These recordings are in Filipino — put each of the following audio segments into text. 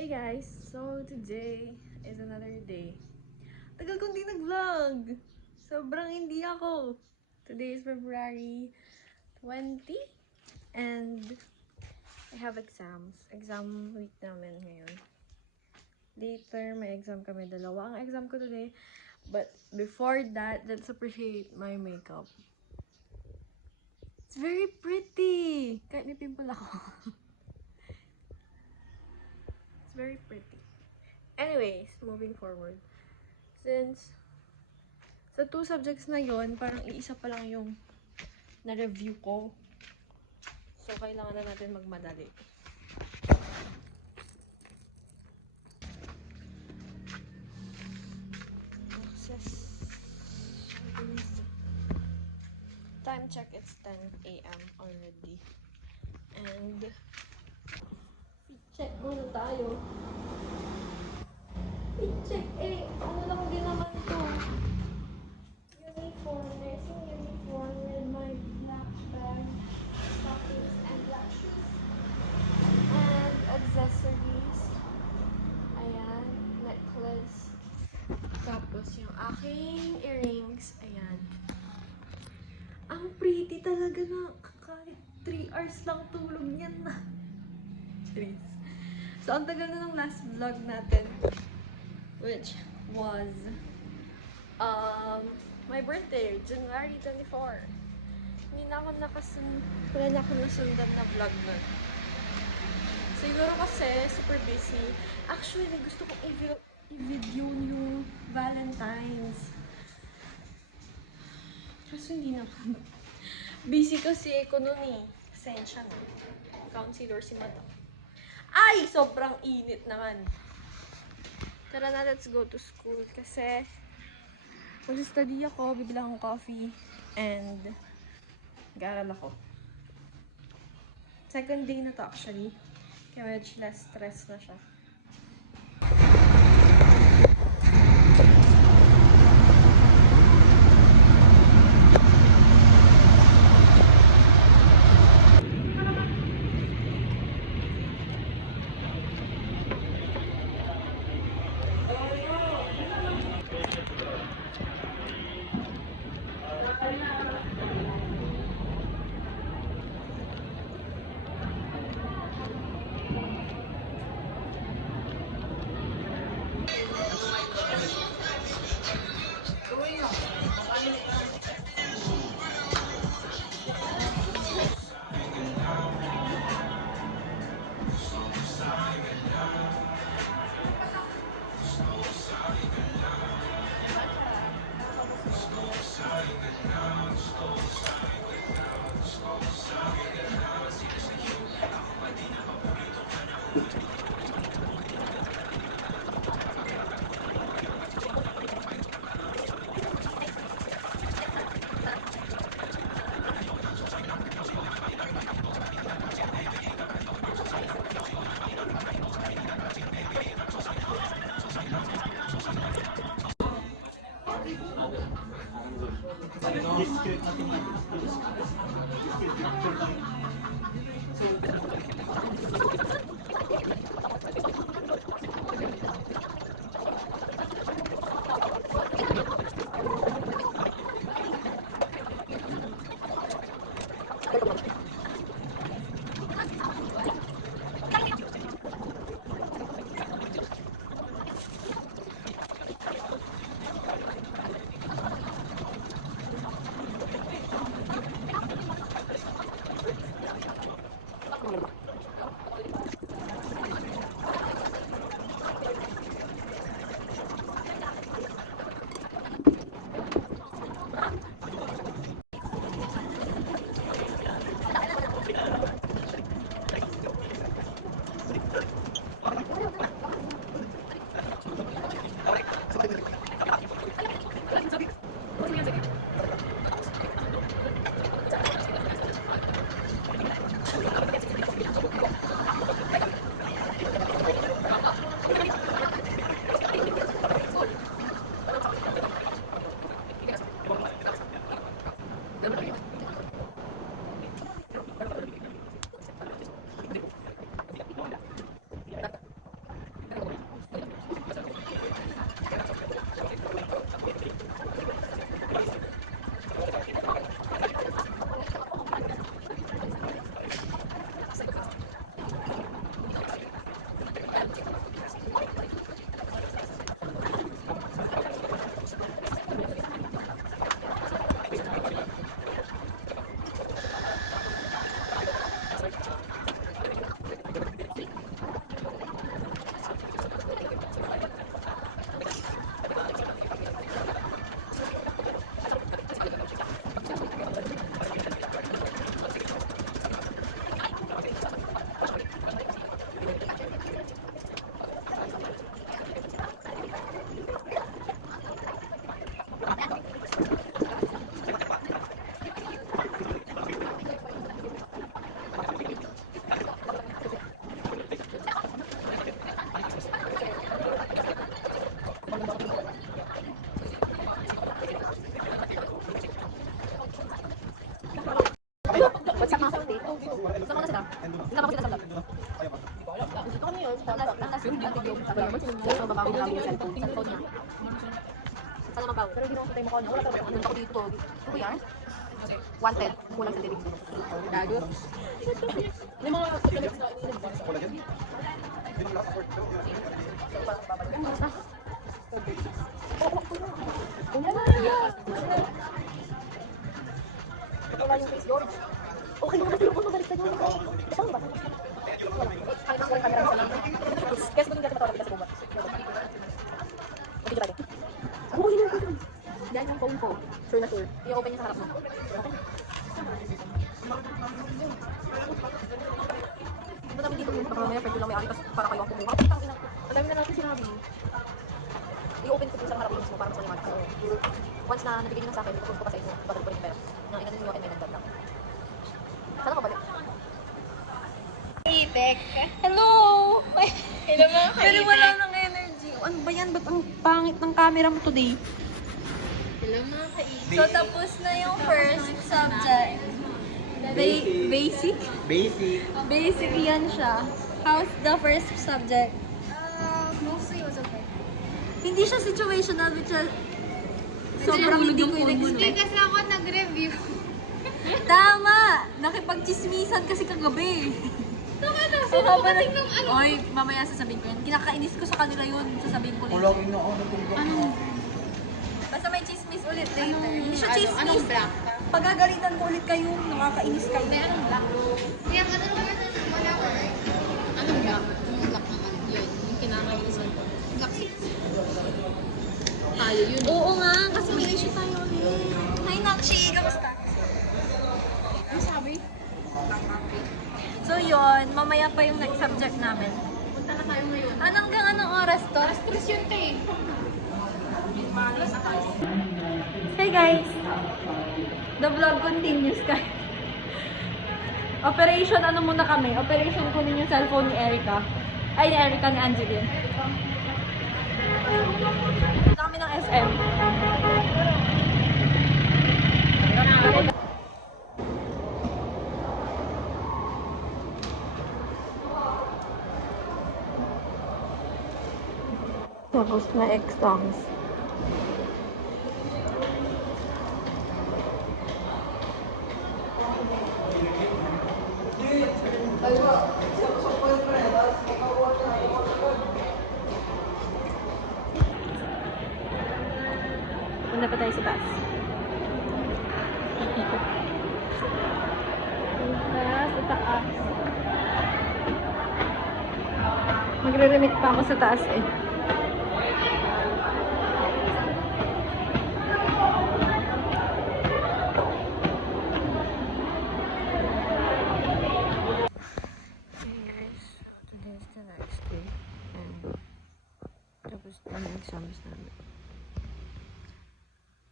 Hey guys, so today is another day. Tagal kong di nag-vlog. Sobrang hindi ako. Today is February 20 and I have exams. Exam week namin ngayon. Later, may exam kami. Dalawa ang exam ko today. But before that, let's appreciate my makeup. It's very pretty! Kahit may pimple ako. It's very pretty. Anyways, moving forward. Since sa two subjects na yon, parang iisa pa lang yung na-review ko. So, kailangan na natin magmadali. Time check, it's 10 a.m. already. And check muna tayo. Check ano lang din naman to. Uniform, nursing uniform with my black bag, stockings, and black shoes. And accessories. Ayan, necklace. Tapos yung aking earrings. Ayan. Ang pretty talaga na kahit 3 hours lang tulog niyan na. Please. So, ang tagal na ng last vlog natin. Which was my birthday, January 24. Wala na ako nasundan na vlog nun. Siguro kasi super busy. Actually, gusto kong i-video yung Valentine's. Kaso hindi naman. Busy kasi ako nun eh. Pasensya na. Counselor si Madam. Ay! Sobrang init naman. Tara na, let's go to school. Kasi mag-study ako, bibili akong coffee, and mag-aaral ako. Second day na to actually. Kaya medyo less stress na siya. Tapos yung anti-glow. Sa babaw na yung cellphone niya. Sana mabaw. Pero hindi naman tayo mukha na. Wala talaga. Ano ako dito? 2 years? Wanted. Kulang sa dilig. Gago. May mga economics na wala yung face doon. Okay, mga kasi yung balik sa doon. Saan ba? Ay, mas wala camera sa lang. Kasi kung hindi natin matawag kita sa bubat. Okay, diba? Oh, yun yung yan yung phone ko. Sure na sure. I-open niya sa harap mo. Okay. Ito namin dito yung baka mamaya pwede lang may ari tapos para kayo ang kumuha. Ang dami na natin sinabi. I-open ko sa harap mo para mas maliwanag. Once na nabigay niyo sa akin, ipag-post ko pa sa inyo. Bagal ko rin yung pera. Na inanin niyo and may nagdag lang. Sana mabalik. Itek. Hello! Hello mga kaitek. Pero wala ng energy. Ano ba yan? Ba't ang pangit ng camera mo today? Hello mga kaitek. So tapos na yung first subject. Basic? Basic. Basic yan siya. How's the first subject? Mostly was okay. Hindi siya situational, which is sobrang hindi ko Hindi in-expect. kasi ako nag-review. Tama! Nakipagchismisan kasi kagabi. Sino ba ng ano? Oy, mamaya sasabihin ko yun. Kinakainis ko sa kanila yun. Sasabihin ko Wala later. na ako natulog. Ano? Basta may chismis ulit later. Hindi siya chismis. Anong black? Pagagalitan ko ulit kayo, nakakainis kayo. May anong black? Yung ano naman wala ko eh. Anong black? Yung black naman. Yun. Yung kinakainisan ko. Black 6. Tayo yun. Oo nga, kasi may issue tayo ulit. Hi, Nakshi! Kamusta? Ano sabi? So yun, mamaya pa yung next subject namin. Punta na tayo ngayon. Hanggang anong oras to? Stress yun te. Hey guys! The vlog continues guys. Operation ano muna kami? Operation kunin yung cellphone ni Erica. Ay, ni Erica, ni Angeline. Punta kami ng SM. Tapos na exams. Punta pa tayo sa taas. Sa taas. Magre-remit pa ako sa taas eh. Exams namin.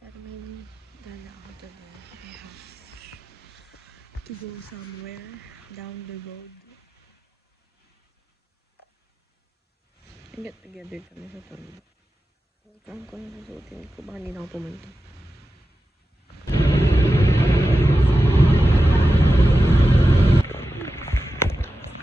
Pero may dala ako today. I have to go somewhere down the road. And get together kami sa tondo. Saan ko na susuotin ko? Baka hindi na ako pumunta.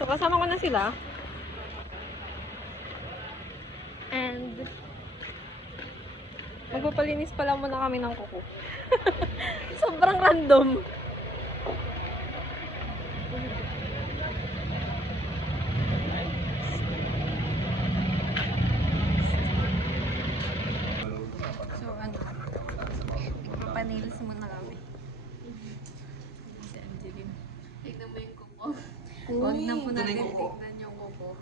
So kasama ko na sila. And magpapalinis pa lang muna kami ng kuko. Sobrang random. So ano, magpapanails muna kami. Si Angeline. Tignan mo yung kuko. Huwag na po natin tignan yung kuko.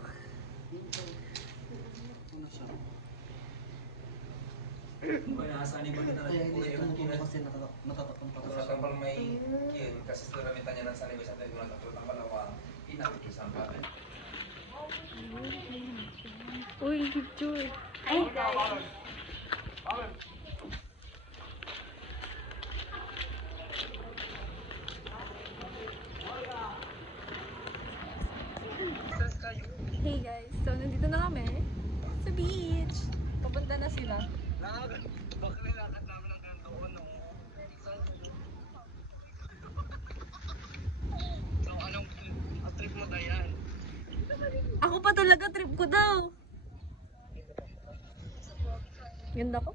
Kaya hindi siya tumutulong kasi natatakam pa Sa tampal may kill, kasi sa ramitan niya ng saliwa sa tayo nagkatulong palawa, inakit pa rin. Uy, picture. Ay, guys. Hey guys, so nandito na kami sa beach. Papunta na sila. Ako Ako pa talaga, trip ko daw. Ganda ko.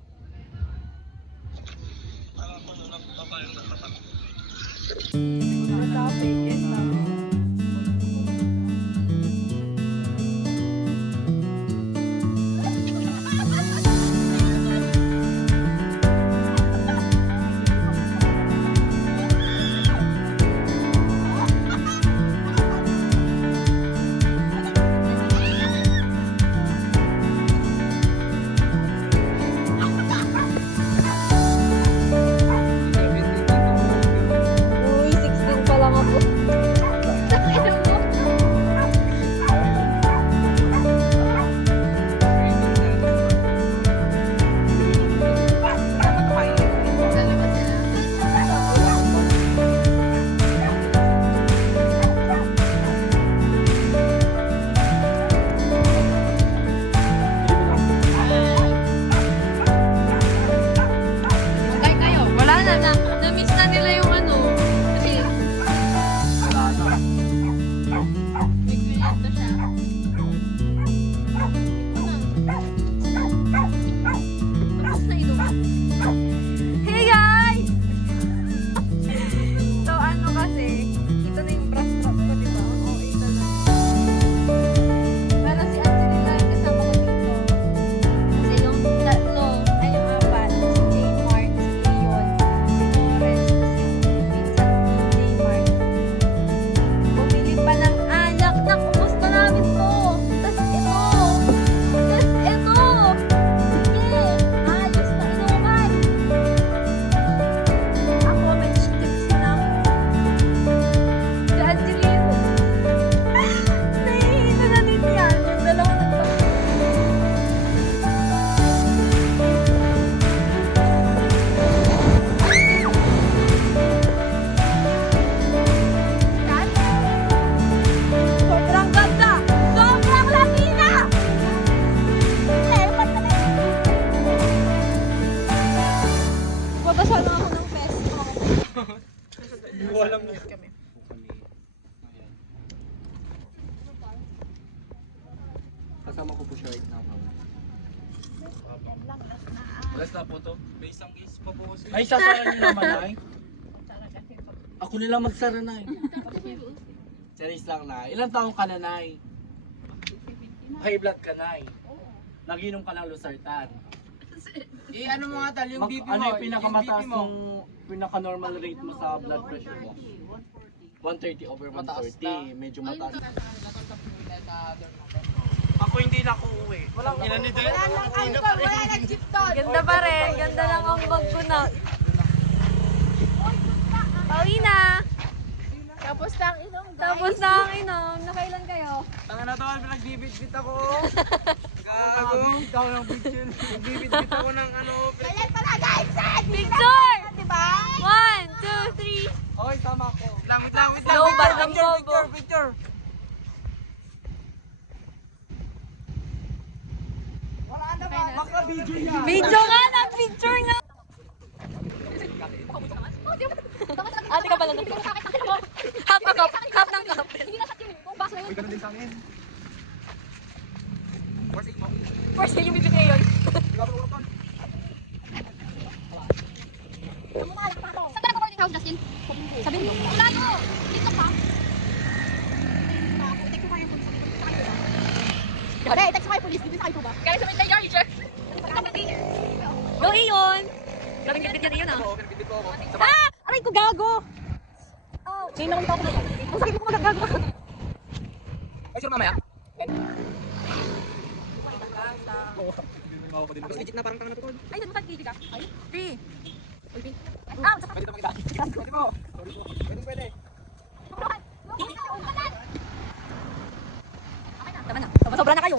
Uy, 16 pa lang ako. Magay kayo. Wala na. Na-miss na nila yung ano. Kasi, may kwento siya. Tapos na ito. Hey guys! So ano kasi, ito na yung brush strap ko, di ba? Oo, ito na. Pero si Angelina yung kasama ko dito. Kasi yung tatlo, ay yung apat, si Jane Mark, si Leon, si Lawrence, tapos yung pinsan ni Jane Mark. Bumili pa ng alak na ubos na namin to. Tapos ito. Tapos ito. Sige, ayos na inuman. Ako, may tips na ako. Si Angelina. Nahihito na din yan. Yung dalawa sobrang ganda! Sobrang laki na! Lepat na lang. Photoshop lang ako ng pesto. Walang kami. Kasama ko po siya right now. Last na po to. May isang case pa po kasi. Ay, sasara niyo naman ay. Ako nilang magsara na eh. Charis lang na. Ilang taong ka na nay? High blood ka nay. Naginom ka ng losartan. Ano mo nga tal, yung BP mo? Ano yung pinakamataas mong pinaka-normal rate mo sa blood pressure mo? 130 over 140. Medyo mataas. Ako hindi na ako uwi. Walang inanito. Wala nang jeep doon. Ganda pa rin. Ganda lang ang bag ko na. Pauwi na. Tapos na ang inom. Tapos na ang inom. Nakailan kayo? Tanga na to, nagbibit-bit ako. Gago. Ikaw ng picture. Nagbibit-bit ako ng ano. Kailan pala guys? Picture! Diba? 1, 2, 3. Oy, tama ko. Wait lang. Low ba ng bobo? Picture. Wala na ba? Maka-video yan. Video nga na! Picture nga! Ate ka pala na. Half a cup. Half ng cup. Uy, ganun din sa akin. First yung bibigay yun. Saan ka nag-boarding house, Justin? Sabi mo. Wala no! Dito pa. Hindi, text mo kayo police. Dito sa kayo ba? Kaya sa may layer, Richard. Go Iyon! Grabe yung bibigyan Iyon ah. Ah! Aray ko gago! Ngayon naman ako na. Ang sakit ko magagago. Ay, sure mamaya? Legit na parang tangan na tukod. Ay, dito mo sa TV ka. 3. Ah, saka. Pwede na makita. Pwede mo. Pwede. Tama na. Sobra na kayo.